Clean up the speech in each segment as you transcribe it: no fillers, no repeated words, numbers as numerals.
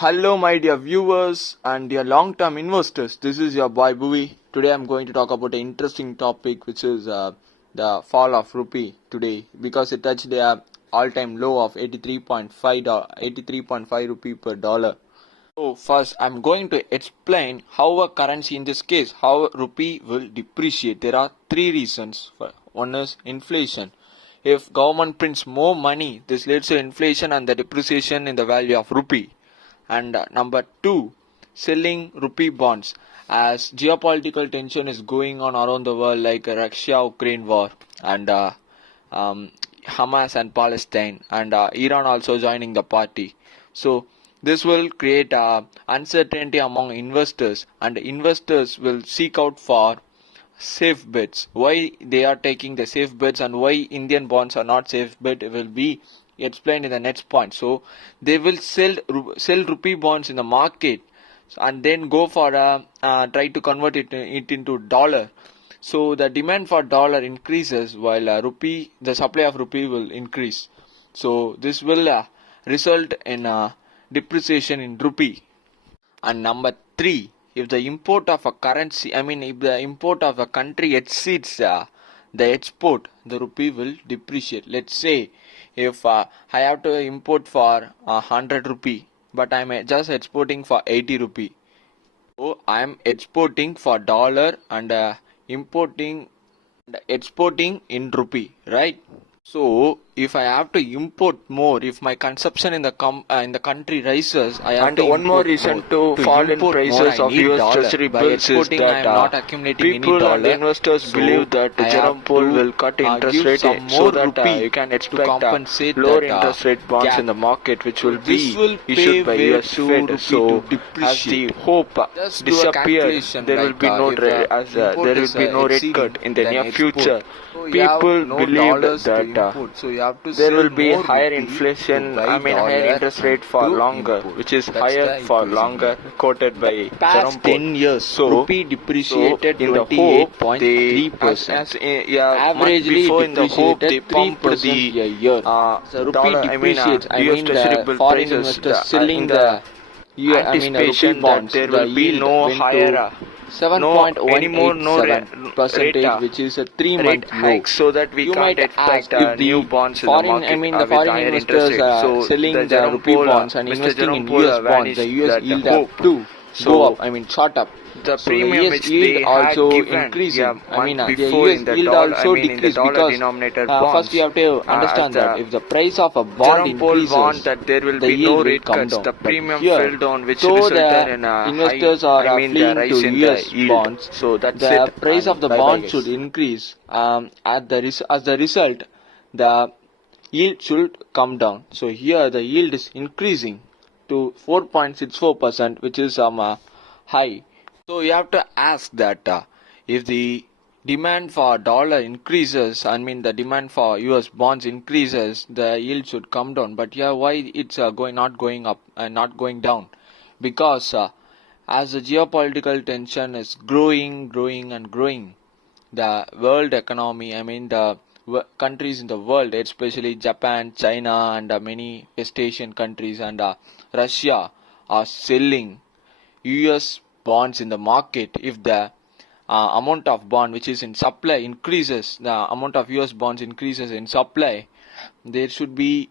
Hello, my dear viewers and dear long-term investors. This is your boy Bhuvi. Today, I'm going to talk about an interesting topic, which is the fall of rupee today, because it touched the all-time low of 83.5 rupee per dollar. So, first, I'm going to explain how a currency, in this case, how rupee will depreciate. There are three reasons. One is inflation. If government prints more money, this leads to inflation and the depreciation in the value of rupee. And number two, selling rupee bonds, as geopolitical tension is going on around the world, like Russia-Ukraine war and Hamas and Palestine, and Iran also joining the party. So this will create uncertainty among investors, and investors will seek out for safe bets. Why they are taking the safe bets and why Indian bonds are not safe bet will be explained in the next point. So they will sell rupee bonds in the market and then go for try to convert it into dollar. So the demand for dollar increases while rupee, the supply of rupee will increase. So this will result in depreciation in rupee. And number three, if the import of a currency, if the import of a country exceeds the export, the rupee will depreciate. Let's say if I have to import for 100 rupee, but I'm just exporting for 80 rupee. So I'm exporting for dollar and importing and exporting in rupee, right? So if I have to import more, if my consumption in the country rises, I have And to one more import reason more. to fall in prices of US Treasury By bills is exporting, I that am not accumulating any people and dollar. investors So believe that I Jerome have Powell to will cut interest give rate some so more that rupee you can to expect compensate lower that interest rate bonds gap. in the market, which So will this be will issued pave by way US to Fed. rupee to So as the depreciate. hope Just do a disappeared, calculation there will like be no if the import there will is be no rate cut exceeding in the than near export, future. so you have People no believed dollars to that import. So you have to there sell will be more higher rupee to inflation, buy higher dollar interest and rate for to longer, import. which is That's higher the for equation longer, here. quoted In the by Jerome past Powell. 10 years, So, rupee so depreciated in the hope, they, as yeah, month averagely it before in the hope, depreciated they pumped 3% the a year. So rupee dollar, depreciates. US Treasury The bill foreign prices investors in selling the the rupee anticipation that bonds, there the will be yield no went higher, to no anymore, no 7.187 rate. percentage, which is a 3 month Rate low. hikes so that we You can't might expect ask if new the bonds in the market the with foreign higher interest investors rates. are So the selling the rupee bonds and Mr. investing Jerome in Powell US bonds, the vanished US that yield have hope. to go up, So shot up. the So the premium US which yield they had also given, yeah, increasing. month The before US in the yield dollar, also in the decreased dollar because denominated first we bonds, have to as understand that the if the price of a bond Jerome Powell warned increases, that there will the be yield no will rate come cuts. down. The But premium here, fell down, which so resulted the in a high, investors are the fleeing to rise in the US yield. bonds. So that's The it, price of and the bye bye, bond should guys. increase. As the result, the yield should come down. So here the yield is increasing to 4.64%, which is high. So you have to ask that if the demand for dollar increases, the demand for US bonds increases, the yield should come down. But yeah, why it's not going up and not going down? Because as the geopolitical tension is growing and growing, the world economy, the countries in the world, especially Japan, China, and many West Asian countries and Russia are selling US bonds in the market. If the amount of bond which is in supply increases, the amount of US bonds increases in supply, there should be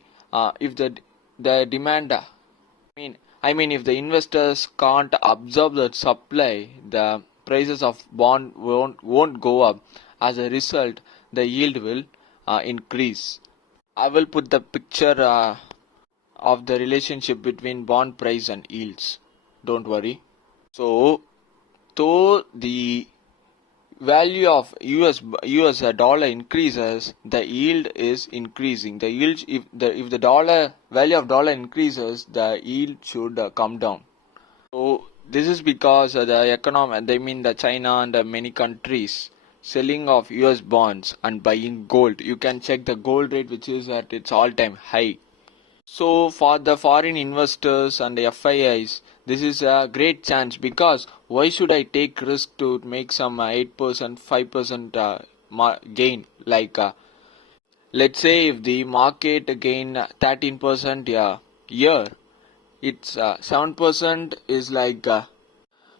if the demand if the investors can't absorb that supply, the prices of bond won't go up. As a result, the yield will increase. I will put the picture of the relationship between bond price and yields. Don't worry. So, though the value of US dollar increases, the yield is increasing. The yield, if the dollar value of dollar increases, the yield should come down. So this is because the economy, the China and many countries selling of US bonds and buying gold. You can check the gold rate, which is at its all-time high. So for the foreign investors and the FIIs, this is a great chance, because why should I take risk to make some 8%, 5% gain? Like let's say if the market gain 13% a year, it's 7% is like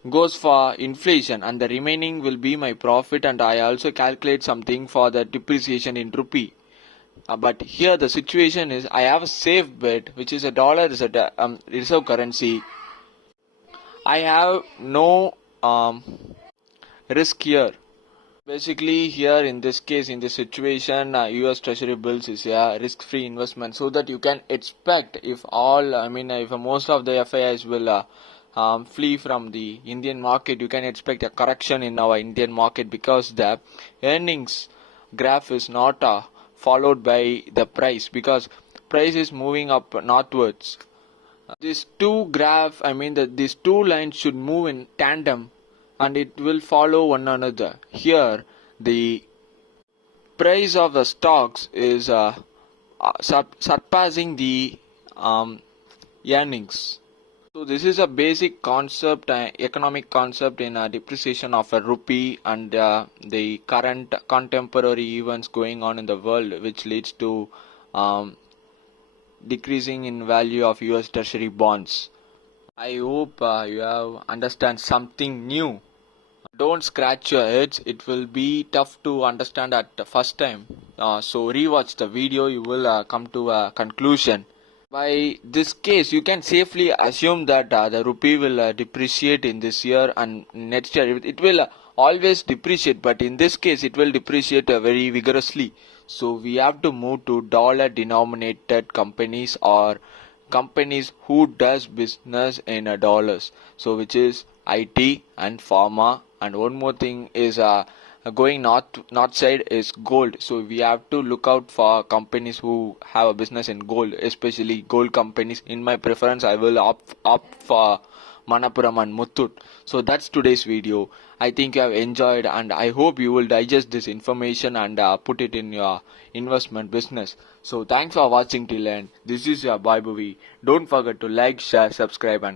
goes for inflation, and the remaining will be my profit, and I also calculate something for the depreciation in rupee. But here the situation is I have a safe bet, which is a dollar is a reserve currency. I have no risk here. Basically, here in this case, in this situation, US Treasury bills is a risk-free investment, so that you can expect if if most of the FIIs will flee from the Indian market, you can expect a correction in our Indian market, because the earnings graph is not followed by the price, because price is moving up northwards. These two graph, these two lines should move in tandem, and it will follow one another. Here, the price of the stocks is surpassing the earnings. So this is a basic concept, economic concept in depreciation of a rupee, and the current contemporary events going on in the world, which leads to decreasing in value of US Treasury bonds. I hope you have understand something new. Don't scratch your heads. It will be tough to understand at the first time. So rewatch the video. You will come to a conclusion. By this case, you can safely assume that the rupee will depreciate in this year and next year. It will always depreciate, but in this case, it will depreciate very vigorously. So we have to move to dollar-denominated companies, or companies who does business in dollars. So which is IT and pharma, and one more thing is going north side is gold. So we have to look out for companies who have a business in gold, especially gold companies. In my preference, I will opt for Manapuram and Muthoot. So that's today's video. I think you have enjoyed, and I hope you will digest this information and put it in your investment business. So thanks for watching till end. This is your boy Bhuvi. Don't forget to like, share, subscribe, and